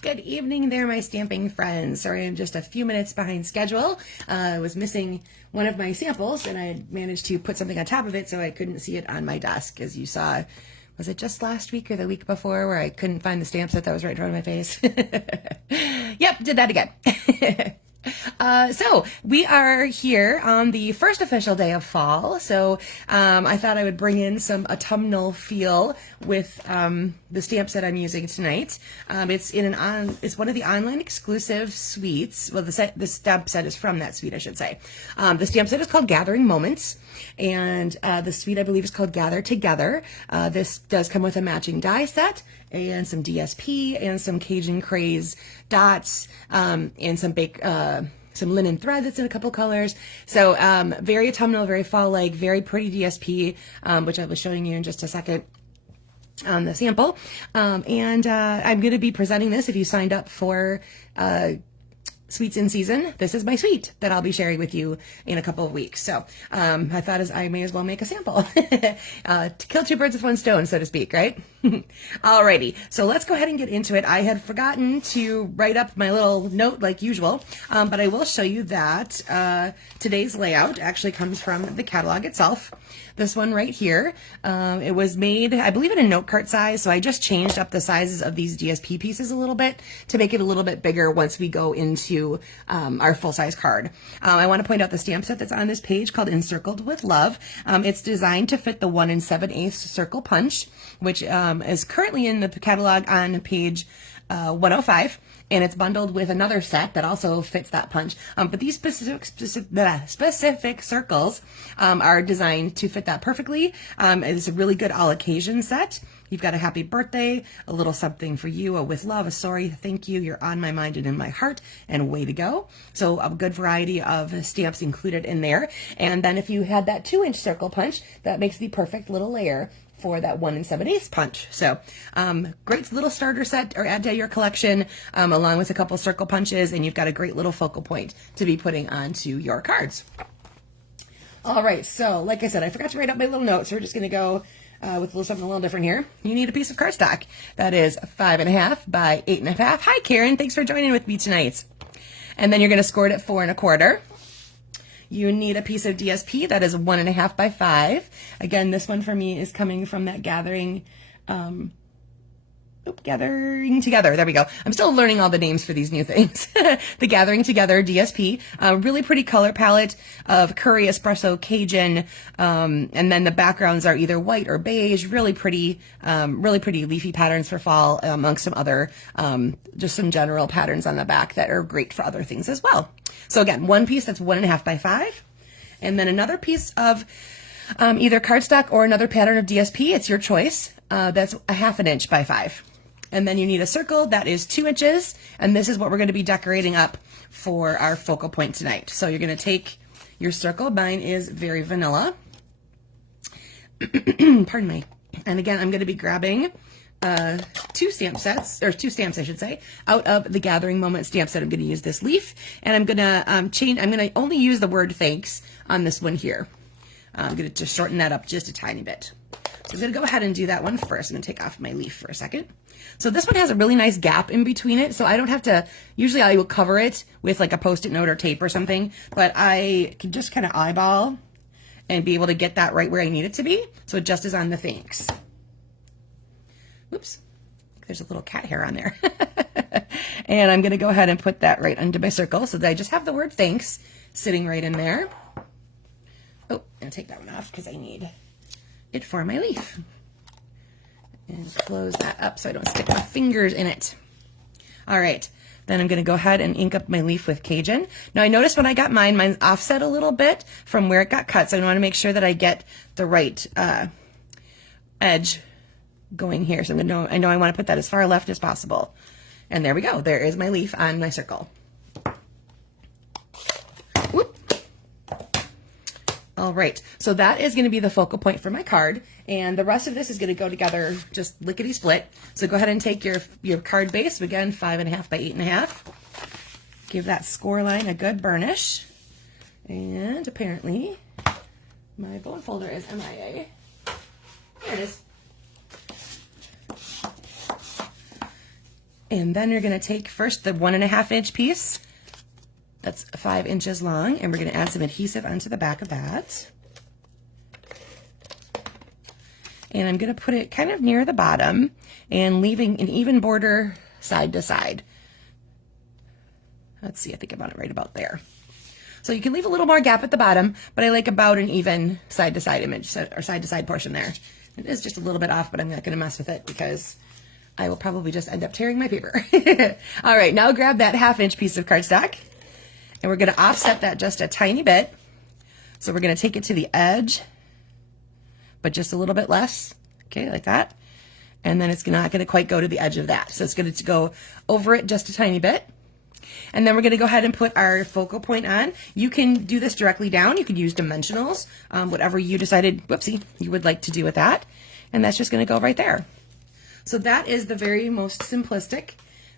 Good evening there, my stamping friends. Sorry, I'm just a few minutes behind schedule. I was missing one of my samples and I had managed to put something on top of it so I couldn't see it on my desk. As you saw, was it just last week or the week before where I couldn't find the stamp set that was right in front of my face? Yep, did that again. So we are here on the first official day of fall. So I thought I would bring in some autumnal feel with the stamp set I'm using tonight. It's one of the online exclusive suites. Well, the stamp set is from that suite, I should say. The stamp set is called Gathering Moments, and the suite I believe is called Gather Together. This does come with a matching die set and some DSP and some Cajun Craze dots and some linen thread that's in a couple colors. So very autumnal, very fall-like, very pretty DSP, which I was showing you in just a second on the sample. I'm going to be presenting this if you signed up for Sweets in Season. This is my suite that I'll be sharing with you in a couple of weeks. So I thought I may as well make a sample to kill two birds with one stone, so to speak, right? Alrighty, so let's go ahead and get into it. I had forgotten to write up my little note like usual, but I will show you that today's layout actually comes from the catalog itself. This one right here, it was made, I believe, in a note card size, so I just changed up the sizes of these DSP pieces a little bit to make it a little bit bigger once we go into our full-size card. I want to point out the stamp set that's on this page called Encircled with Love. It's designed to fit the 1 7/8 circle punch, which is currently in the catalog on page 105. And it's bundled with another set that also fits that punch. But these specific circles are designed to fit that perfectly. It's a really good all occasion set. You've got a happy birthday, a little something for you, a with love, a sorry, thank you, you're on my mind and in my heart, and way to go. So a good variety of stamps included in there. And then if you had that 2-inch circle punch, that makes the perfect little layer for that 1 7/8 punch. So great little starter set or add to your collection along with a couple circle punches, and you've got a great little focal point to be putting onto your cards. All right, so like I said, I forgot to write up my little notes, so we're just going to go with something a little different here. You need a piece of cardstock that is 5.5 by 8.5. Hi, Karen. Thanks for joining with me tonight. And then you're going to score it at 4 1/4. You need a piece of DSP that is 1.5 by 5. Again, this one for me is coming from that Gathering Together. There we go. I'm still learning all the names for these new things. The Gathering Together DSP. Really pretty color palette of curry, espresso, Cajun, and then the backgrounds are either white or beige. Really pretty leafy patterns for fall, amongst some other, just some general patterns on the back that are great for other things as well. So again, one piece that's 1.5 by 5, and then another piece of either cardstock or another pattern of DSP. It's your choice. That's a 1/2 inch by 5. And then you need a circle that is 2 inches, and this is what we're going to be decorating up for our focal point tonight. So you're going to take your circle. Mine is very vanilla. Pardon me. And again, I'm going to be grabbing 2 stamps, I should say, out of the Gathering Moment stamp set. I'm going to use this leaf, and I'm going to I'm going to only use the word thanks on this one here. I'm going to just shorten that up just a tiny bit. So I'm going to go ahead and do that one first. I'm going to take off my leaf for a second. So this one has a really nice gap in between it, so I don't have to, usually I will cover it with like a Post-it note or tape or something, but I can just kind of eyeball and be able to get that right where I need it to be, so it just is on the thanks. Whoops, there's a little cat hair on there. And I'm going to go ahead and put that right under my circle so that I just have the word thanks sitting right in there. Oh, I'm going to take that one off because I need it for my leaf. And close that up so I don't stick my fingers in it. All right, then I'm going to go ahead and ink up my leaf with Cajun. Now I noticed when I got mine's offset a little bit from where it got cut, so I want to make sure that I get the right edge going here. So I know I want to put that as far left as possible. And there we go. There is my leaf on my circle. Whoop. All right, so that is going to be the focal point for my card, and the rest of this is going to go together just lickety-split. So go ahead and take your card base, again, 5.5 by 8.5. Give that score line a good burnish. And apparently, my bone folder is MIA. There it is. And then you're going to take first the 1.5 inch piece that's 5 inches long, and we're going to add some adhesive onto the back of that. And I'm going to put it kind of near the bottom and leaving an even border side to side. Let's see, I think I want it right about there. So you can leave a little more gap at the bottom, but I like about an even side to side image, or side to side portion there. It is just a little bit off, but I'm not going to mess with it because I will probably just end up tearing my paper. All right, now grab that 1/2 inch piece of cardstock, and we're going to offset that just a tiny bit. So we're going to take it to the edge, but just a little bit less, okay, like that. And then it's not going to quite go to the edge of that. So it's going to go over it just a tiny bit. And then we're going to go ahead and put our focal point on. You can do this directly down. You could use dimensionals, whatever you decided, whoopsie, you would like to do with that. And that's just going to go right there. So that is the very most simplistic,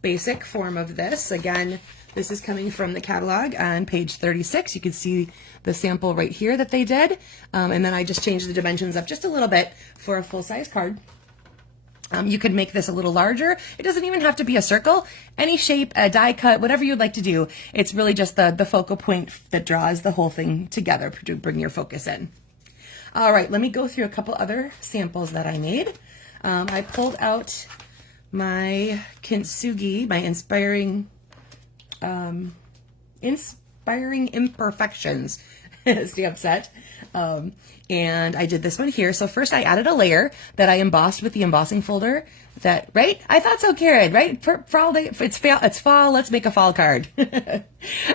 basic form of this. Again, this is coming from the catalog on page 36. You can see the sample right here that they did. And then I just changed the dimensions up just a little bit for a full-size card. You could make this a little larger. It doesn't even have to be a circle. Any shape, a die cut, whatever you'd like to do. It's really just the focal point that draws the whole thing together to bring your focus in. All right, let me go through a couple other samples that I made. I pulled out my Kintsugi, my Inspiring Imperfections stamp set. And I did this one here. So first I added a layer that I embossed with the embossing folder that, right? I thought so, Karen, right? For all day, it's fall, let's make a fall card.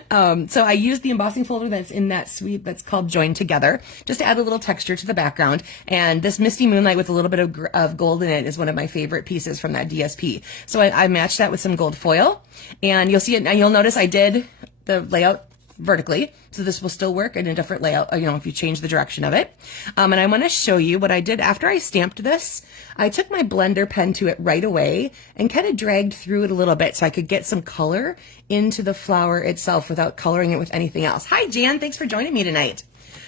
So I used the embossing folder that's in that suite that's called Join Together, just to add a little texture to the background. And this Misty Moonlight with a little bit of gold in it is one of my favorite pieces from that DSP. So I matched that with some gold foil, and you'll see it, and you'll notice I did the layout vertically, so this will still work in a different layout, you know, if you change the direction of it. And I want to show you what I did after I stamped this. I took my blender pen to it right away and kind of dragged through it a little bit so I could get some color into the flower itself without coloring it with anything else. Hi Jan, thanks for joining me tonight.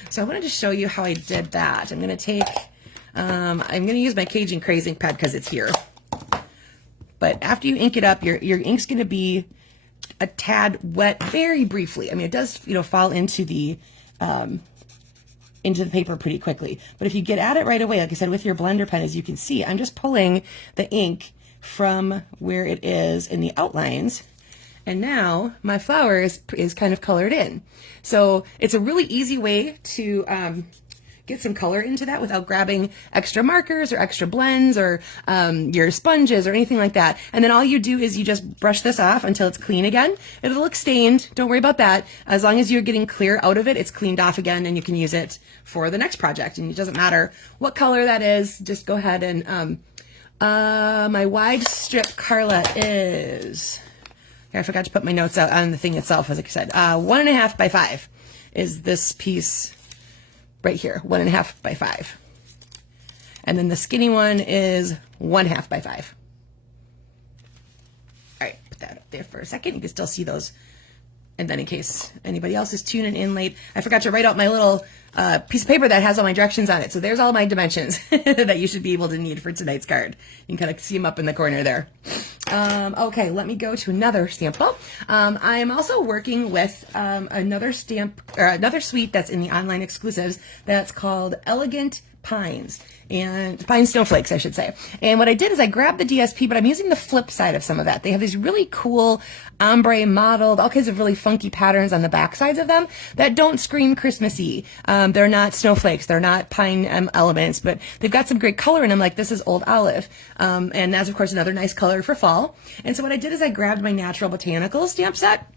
So I wanted to show you how I did that. I'm going to take, I'm going to use my Cajun Craze ink pad because it's here. But after you ink it up, your ink's going to be a tad wet very briefly. I mean, it does, you know, fall into the paper pretty quickly. But if you get at it right away, like I said, with your blender pen, as you can see, I'm just pulling the ink from where it is in the outlines. And now my flower is kind of colored in. So it's a really easy way to get some color into that without grabbing extra markers or extra blends or your sponges or anything like that. And then all you do is you just brush this off until it's clean again. It'll look stained. Don't worry about that. As long as you're getting clear out of it, it's cleaned off again and you can use it for the next project. And it doesn't matter what color that is. Just go ahead and my wide strip Carla is, I forgot to put my notes out on the thing itself, as I said. 1.5 by 5 is this piece right here, 1.5 by 5. And then the skinny one is 1/2 by 5. All right, put that up there for a second. You can still see those. And then in case anybody else is tuning in late, I forgot to write out my little piece of paper that has all my directions on it. So there's all my dimensions that you should be able to need for tonight's card. You can kind of see them up in the corner there. Okay, let me go to another sample. I am also working with another suite that's in the online exclusives that's called Elegant Pines, and Pine Snowflakes, I should say. And what I did is I grabbed the DSP, but I'm using the flip side of some of that. They have these really cool ombre modeled, all kinds of really funky patterns on the back sides of them that don't scream Christmassy. They're not snowflakes, they're not pine elements, but they've got some great color in them, like this is Old Olive. And that's, of course, another nice color for fall. And so what I did is I grabbed my Natural Botanical stamp set,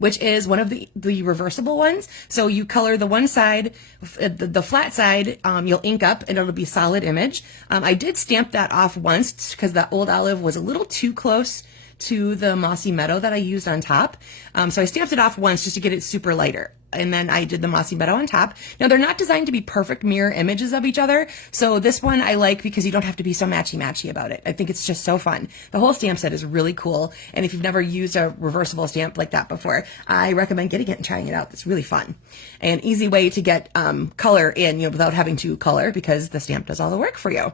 which is one of the reversible ones. So you color the one side, the flat side, you'll ink up and it'll be solid image. I did stamp that off once because the Old Olive was a little too close to the Mossy Meadow that I used on top. So I stamped it off once just to get it super lighter. And then I did the Mossy Meadow on top. Now they're not designed to be perfect mirror images of each other. So this one I like because you don't have to be so matchy-matchy about it. I think it's just so fun. The whole stamp set is really cool. And if you've never used a reversible stamp like that before, I recommend getting it and trying it out. It's really fun. And easy way to get color in, without having to color because the stamp does all the work for you.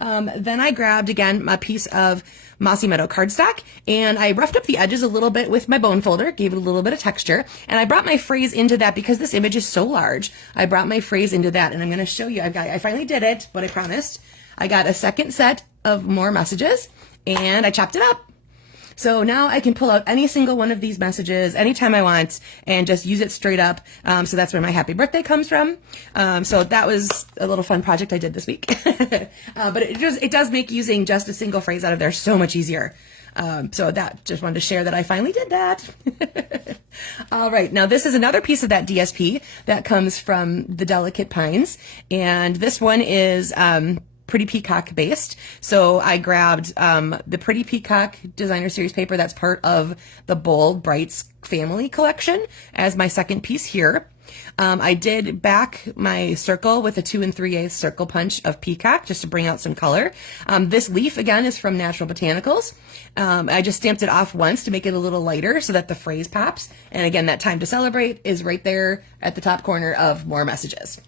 Then I grabbed, again, a piece of Mossy Meadow cardstock, and I roughed up the edges a little bit with my bone folder, gave it a little bit of texture, and I brought my phrase into that because this image is so large. I brought my phrase into that, and I'm going to show you. I finally did it, what I promised. I got a second set of more messages, and I chopped it up. So now I can pull out any single one of these messages anytime I want and just use it straight up. So that's where my happy birthday comes from. So that was a little fun project I did this week. But it does make using just a single phrase out of there so much easier. So that just wanted to share that I finally did that. All right. Now this is another piece of that DSP that comes from the Delicate Pines. And this one is, Pretty Peacock based. So I grabbed the Pretty Peacock Designer Series paper that's part of the Bold Brights family collection as my second piece here. I did back my circle with a 2 3/8 circle punch of peacock just to bring out some color. This leaf again is from Natural Botanicals. I just stamped it off once to make it a little lighter so that the phrase pops. And again, that time to celebrate is right there at the top corner of more messages.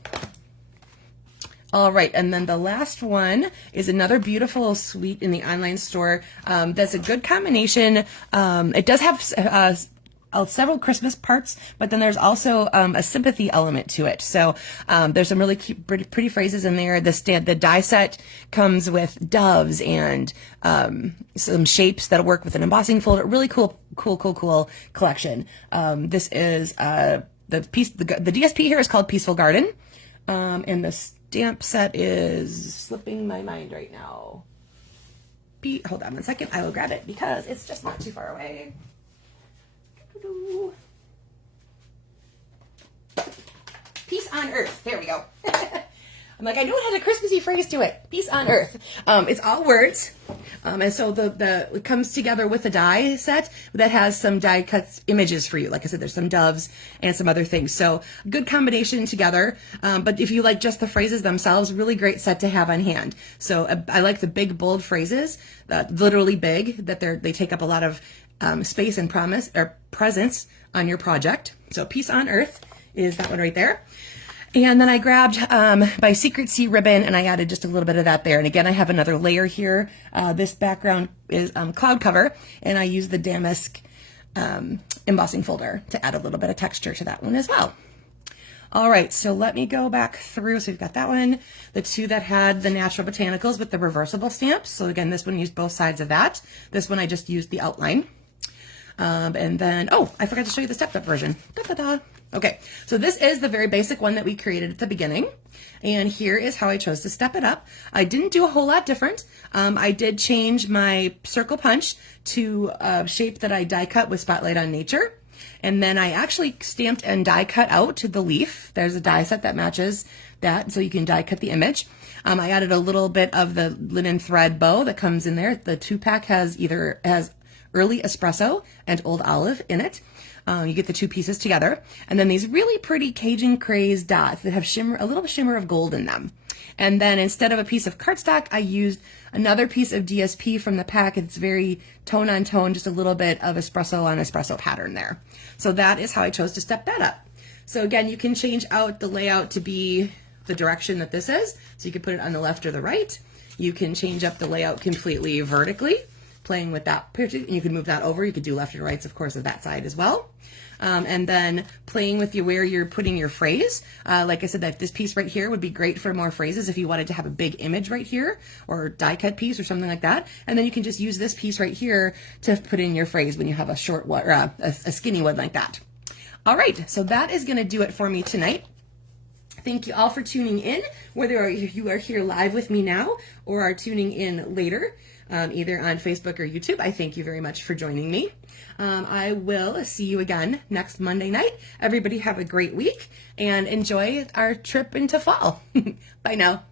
All right, and then the last one is another beautiful suite in the online store. That's a good combination. It does have several Christmas parts, but then there's also a sympathy element to it. So there's some really cute, pretty phrases in there. The die set comes with doves and some shapes that'll work with an embossing folder. Really cool collection. This is the DSP here is called Peaceful Garden, and the stamp set is slipping my mind right now. Hold on one second. I will grab it because it's just not too far away. Peace on Earth. There we go. I'm like, I know it has a Christmassy phrase to it. Peace on Earth. It's all words. And so it comes together with a die set that has some die cut images for you. Like I said, there's some doves and some other things. So good combination together. But if you like just the phrases themselves, really great set to have on hand. So I like the big, bold phrases, literally big, that they take up a lot of space and presence on your project. So Peace on Earth is that one right there. And then I grabbed my Secret Sea ribbon and I added just a little bit of that there. And again, I have another layer here. This background is cloud cover, and I use the damask embossing folder to add a little bit of texture to that one as well. All right, so let me go back through. So we've got that one, the two that had the Natural Botanicals with the reversible stamps. So again, this one used both sides of that. This one I just used the outline. And then, oh, I forgot to show you the stepped up version. Da-da-da. Okay, so this is the very basic one that we created at the beginning. And here is how I chose to step it up. I didn't do a whole lot different. I did change my circle punch to a shape that I die cut with Spotlight on Nature. And then I actually stamped and die cut out the leaf. There's a die set that matches that, so you can die cut the image. I added a little bit of the linen thread bow that comes in there. The 2-pack has Early Espresso and Old Olive in it. You get the two pieces together. And then these really pretty Cajun Craze dots that have a little shimmer of gold in them. And then instead of a piece of cardstock, I used another piece of DSP from the pack. It's very tone on tone, just a little bit of espresso on espresso pattern there. So that is how I chose to step that up. So again, you can change out the layout to be the direction that this is. So you can put it on the left or the right. You can change up the layout completely vertically, playing with that. You can move that over. You could do left and rights, of course, of that side as well. And then playing with where you're putting your phrase. Like I said, that this piece right here would be great for more phrases if you wanted to have a big image right here, or die cut piece or something like that. And then you can just use this piece right here to put in your phrase when you have a short one, or a skinny one like that. All right, so that is going to do it for me tonight. Thank you all for tuning in, whether you are here live with me now or are tuning in later, either on Facebook or YouTube. I thank you very much for joining me. I will see you again next Monday night. Everybody have a great week and enjoy our trip into fall. Bye now.